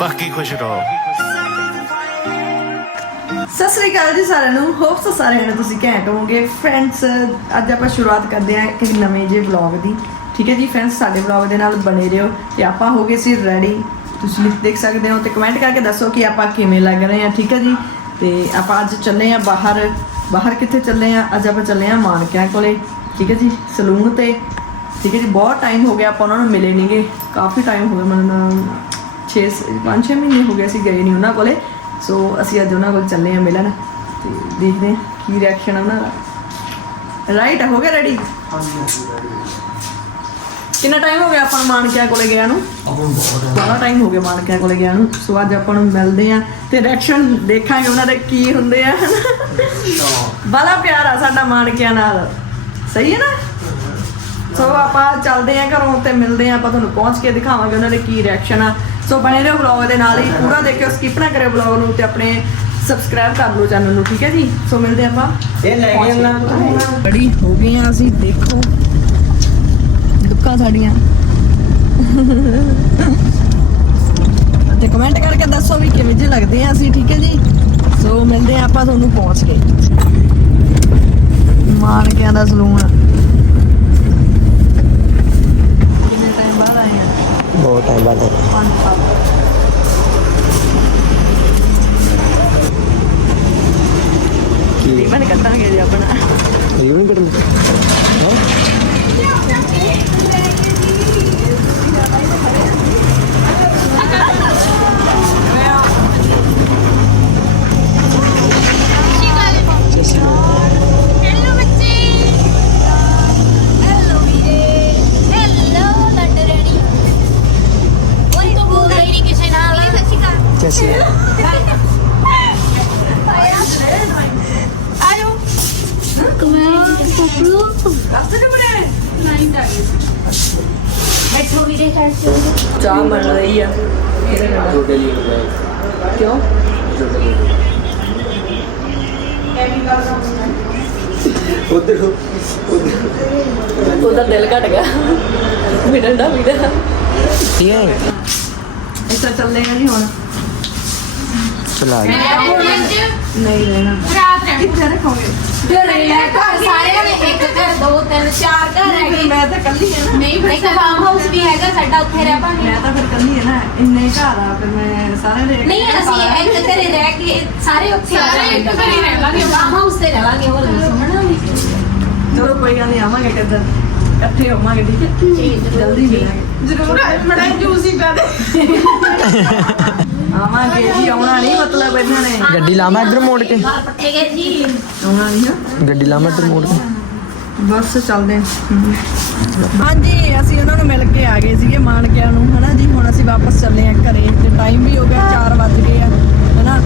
ਬਾਕੀ ਖੁਸ਼ ਰਹੋ। ਸਤਿ ਸ੍ਰੀ ਅਕਾਲ ਜੀ ਸਾਰਿਆਂ ਨੂੰ। ਹੋਪਸ ਸਾਰਿਆਂ ਨੂੰ ਤੁਸੀਂ ਘੈਂਟ ਹੋਵੋਗੇ। ਫਰੈਂਡਸ ਅੱਜ ਆਪਾਂ ਸ਼ੁਰੂਆਤ ਕਰਦੇ ਹਾਂ ਇੱਕ ਨਵੇਂ ਜਿਹੇ ਵਲੌਗ ਦੀ। ਠੀਕ ਹੈ ਜੀ? ਫਰੈਂਡਸ ਸਾਡੇ ਵਲੌਗ ਦੇ ਨਾਲ ਬਣੇ ਰਹੋ ਤੇ ਆਪਾਂ ਹੋ ਗਏ ਸੀ ਰੈਡੀ ਤੁਸੀਂ ਵੀ ਦੇਖ ਸਕਦੇ ਹੋ ਤੇ ਕਮੈਂਟ ਕਰਕੇ ਦੱਸੋ ਕਿ ਆਪਾਂ ਕਿਵੇਂ ਲੱਗ ਰਹੇ ਹਾਂ। ਠੀਕ ਹੈ ਜੀ? ਤੇ ਆਪਾਂ ਅੱਜ ਚੱਲੇ ਆ ਬਾਹਰ। ਬਾਹਰ ਕਿੱਥੇ ਚੱਲੇ ਆ ਅੱਜ ਆਪਾਂ ਚੱਲੇ ਆ ਮਾਨਕਿਆਂ ਕੋਲੇ। ਠੀਕ ਹੈ ਜੀ? ਸਲੂਨ ਤੇ। ਠੀਕ ਹੈ ਜੀ? ਬਹੁਤ ਟਾਈਮ ਹੋ ਗਿਆ ਆਪਾਂ ਉਹਨਾਂ ਨੂੰ ਮਿਲੇ ਨਹੀਂਗੇ ਕਾਫੀ ਟਾਈਮ ਹੋ ਗਿਆ ਮੈਨੂੰ 6 5-6 ਮਹੀਨੇ ਹੋ ਗਏ ਅਸੀਂ ਗਏ ਨਹੀਂ ਉਹਨਾਂ ਕੋਲੇ। ਸੋ ਅਸੀਂ ਅੱਜ ਉਹਨਾਂ ਕੋਲ ਚੱਲੇ ਆ ਮਿਲਣ ਤੇ ਦੇਖਦੇ ਹਾਂ ਕੀ ਰਿਐਕਸ਼ਨ ਆ ਉਹਨਾਂ ਦਾ। ਰਾਈਟ ਹੋ ਗਿਆ ਰੈਡੀ ਕਿੰਨਾ ਟਾਈਮ ਹੋ ਗਿਆ ਆਪਾਂ ਮਾਨਕਿਆਂ ਕੋਲੇ ਗਿਆ ਨੂੰ? ਬੜਾ ਟਾਈਮ ਹੋ ਗਿਆ। ਮਾਨਕਿਆਂ ਕੋਲੇ ਗਿਆ ਨੂੰ? ਸੋ ਅੱਜ ਆਪਾਂ ਨੂੰ ਮਿਲਦੇ ਆ ਤੇ ਰਿਐਕਸ਼ਨ ਦੇਖਾਂਗੇ ਉਹਨਾਂ ਦੇ ਕੀ ਹੁੰਦੇ ਆ। ਬੜਾ ਪਿਆਰ ਆ ਸਾਡਾ ਮਾਨਕਿਆਂ ਨਾਲ। ਸਹੀ ਹੈ ਨਾ? ਸੋ ਆਪਾਂ ਚੱਲਦੇ ਆਂ ਘਰੋਂ ਤੇ ਮਿਲਦੇ ਆਂ ਆਪਾਂ ਤੁਹਾਨੂੰ ਪਹੁੰਚ ਕੇ ਦਿਖਾਵਾਂਗੇ ਉਹਨਾਂ ਦੇ ਕੀ ਰਿਐਕਸ਼ਨ ਆ। ਸੋ ਬਣੇ ਰਹੋ ਵਲੌਗ ਦੇ ਨਾਲ ਹੀ ਪੂਰਾ ਦੇਖਿਓ ਸਕਿਪ ਨਾ ਕਰਿਓ ਵਲੌਗ ਨੂੰ ਤੇ ਆਪਣੇ ਸਬਸਕ੍ਰਾਈਬ ਕਰ ਲਓ ਚੈਨਲ ਨੂੰ ਠੀਕ ਹੈ ਜੀ? ਸੋ ਮਿਲਦੇ ਆਪਾਂ। ਇਹ ਲੈ ਕੇ ਨਾ। ਬੜੀ ਹੋ ਗਈਆਂ ਅਸੀਂ ਦੇਖੋ। ਦੁੱਕਾਂ ਸਾਡੀਆਂ। ਤੇ ਕਮੈਂਟ ਕਰਕੇ ਦੱਸੋ ਵੀ ਕਿਵੇਂ ਜਿਹੇ ਲੱਗਦੇ ਆ ਅਸੀਂ ਠੀਕ ਹੈ ਜੀ? ਸੋ ਮਿਲਦੇ ਆ ਆਪਾਂ ਤੁਹਾਨੂੰ ਪਹੁੰਚ ਕੇ। ਮਾਨਕਿਆਂ ਦਾ ਸਲੂਨ ਕਿੰਨੇ ਟਾਈਮ ਬਾਅਦ ਆਏ ਆ ਬਹੁਤ ਟਾਈਮ ਬਾਅਦ ਆਏ। ਪੰਜ ਸਾਲ ਕੀ ਰੀਬਨ ਕੱਟਾਂਗੇ ਜੀ ਆਪਣਾ ਰਿਵਿਊ ਨਹੀਂ ਕਰਨਾ ਹੈਲੋ ਬੱਚੇ ਹੈਲੋ ਵੀਰੇ ਹੈਲੋ ਲੱਡ ਰੈਡੀ ਉਹ ਤਾਂ ਬੋਲ ਰਹੀ ਨਹੀਂ ਕਿਸੇ ਨਾਲ ਸਤਿ ਬੈਠੋ ਵੀਰੇ ਖੜ ਚਾਹ ਰਹੀ ਆ ਕਿਉਂ ਉਧਰ ਉਹਦਾ ਦਿਲ ਘਟ ਗਿਆ ਮਿਲਣ ਦਾ ਵੀਰਾ ਕੀ ਹੈ ਇੱਥੇ ਚੱਲੇ ਆ ਜੀ ਹੁਣ ਚਲਾ ਨਹੀਂ ਰਹਿਣਾ। ਰਾਤ ਰਹਿ ਕਿੱਥੇ ਰੱਖੋਗੇ? ਘਰੇ ਲੈ ਘਰ ਸਾਰਿਆਂ ਨੇ ਇੱਕ ਘਰ ਦੋ ਤਿੰਨ ਚਾਰ ਘਰ ਹੈਗੇ। ਮੈਂ ਤਾਂ ਕੱਲੀ ਆ ਨਾ। ਨਹੀਂ ਇੱਕ ਫਾਰਮ ਹਾਊਸ ਵੀ ਹੈਗਾ ਸਾਡਾ ਉੱਥੇ ਰਹਿ ਪਾਂਗੇ। ਮੈਂ ਤਾਂ ਫਿਰ ਕੱਲੀ ਆ ਨਾ। ਇੰਨੇ ਘਰ ਆ ਫਿਰ ਮੈਂ ਸਾਰੇ ਦੇ ਨਹੀਂ ਅਸੀਂ ਇੱਕ ਘਰੇ ਰਹਿ ਕੇ ਸਾਰੇ ਉੱਥੇ ਸਾਰੇ ਇੱਕ ਘਰੇ ਰਹਿ ਲਾਂਗੇ ਫਾਰਮ ਹਾਊਸ ਤੇ ਰਹਾਂਗੇ ਹੋਰ ਸੁਣਨਾ ਵੀ। ਚਲੋ ਕੋਈ ਗੱਲ ਨਹੀਂ ਆਵਾਂਗੇ ਕਿੱਧਰ? ਇਕੱਠੇ ਹੋਵਾਂਗੇ ਠੀਕ ਹੈ? ਜਲਦੀ ਮਿਲਾਂਗੇ। ਜ਼ਰੂਰ ਬੜਾ ਜੂਸੀ ਪਾ ਦੇ। ਆਵਾਂਗੇ ਜੀ ਆਉਣਾ ਨਹੀਂ ਮਤਲਬ ਇਹਨਾਂ ਨੇ। ਗੱਡੀ ਲਾਵਾਂ ਇੱਧਰ ਮੋੜ ਕੇ? ਬਾਹਰ ਪੱਠੇ ਗਏ ਜੀ। ਆਉਣਾ ਨਹੀਂ ਆ। ਗੱਡੀ ਲਾਵਾਂ ਇੱਧਰ ਮੋੜ ਕੇ। ਬਸ ਚੱਲਦੇ ਹਾਂ ਹਾਂਜੀ ਅਸੀਂ ਉਹਨਾਂ ਨੂੰ ਮਿਲ ਕੇ ਆ ਗਏ ਸੀਗੇ ਮਾਨਕਿਆਂ ਨੂੰ ਹਨਾ ਜੀ? ਹੁਣ ਅਸੀਂ ਵਾਪਸ ਚੱਲੇ ਆ ਘਰੇ ਤੇ ਟਾਈਮ ਵੀ ਹੋ ਗਿਆ 4 ਵੱਜ ਗਏ ਆ ਹਨਾ?